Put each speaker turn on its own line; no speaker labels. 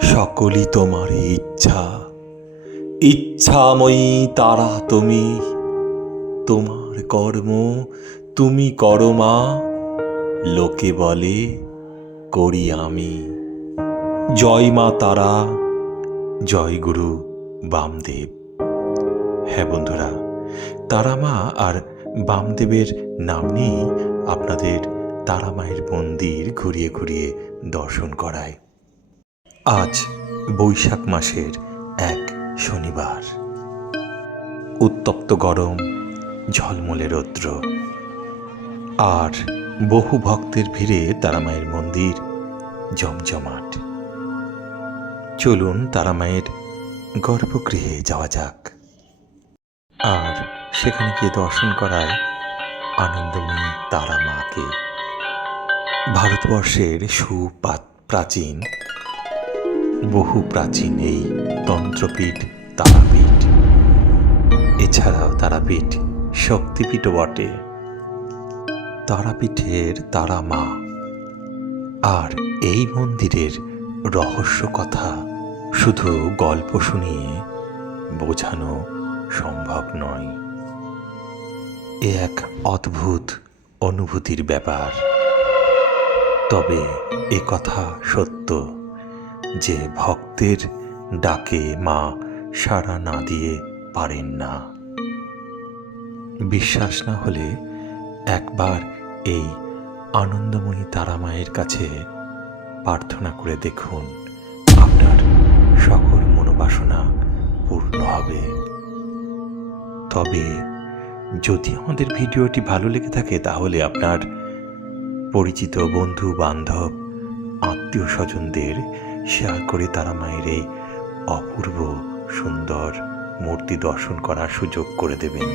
সকলই তোমার ইচ্ছা। ইচ্ছাময়ী তারা তুমি। তোমার কর্ম তুমি করো মা। লোকে বলে, করি আমি। জয় মা তারা, জয় গুরু বামদেব। হ্যাঁ বন্ধুরা, তারা মা আর বামদেবের নাম নিয়েই আপনাদের তারা মায়ের মন্দির ঘুরিয়ে ঘুরিয়ে দর্শন করায়। আজ বৈশাখ মাসের এক শনিবার। উত্তপ্ত গরম, ঝলমলে রৌদ্র। আর বহু ভক্তের ভিড়ে তারামায়ের মন্দির জমজমাট। চলুন তারামায়ের গর্ভগৃহে যাওয়া যাক। আর সেখানে গিয়ে দর্শন করায় আনন্দময়ী তারা মাকে ভারতবর্ষের সুপাত প্রাচীন বহু প্রাচীন এই তন্ত্রপীঠ তারাপীঠ। এছাড়াও তারাপীঠ শক্তিপীঠও বটে। তারাপীঠের তারা মা। আর এই মন্দিরের রহস্য কথা শুধু গল্প শুনিয়ে বোঝানো সম্ভব নয়। এ এক অদ্ভুত অনুভূতির ব্যাপার। তবে এ কথা সত্য। যে ভক্তের ডাকে মা সাড়া না দিয়ে পারেন না। বিশ্বাস না হলে একবার এই আনন্দময়ী তারামায়ের কাছে প্রার্থনা করে দেখুন, আপনার সকল মনোবাসনা পূর্ণ হবে। তবে যদি আমাদের ভিডিওটি ভালো লেগে থাকে, তাহলে আপনার পরিচিত বন্ধু বান্ধব আত্মীয় স্বজনদের শেয়ার করে তারা মায়ের এই অপূর্ব সুন্দর মূর্তি দর্শন করার সুযোগ করে দেবেন।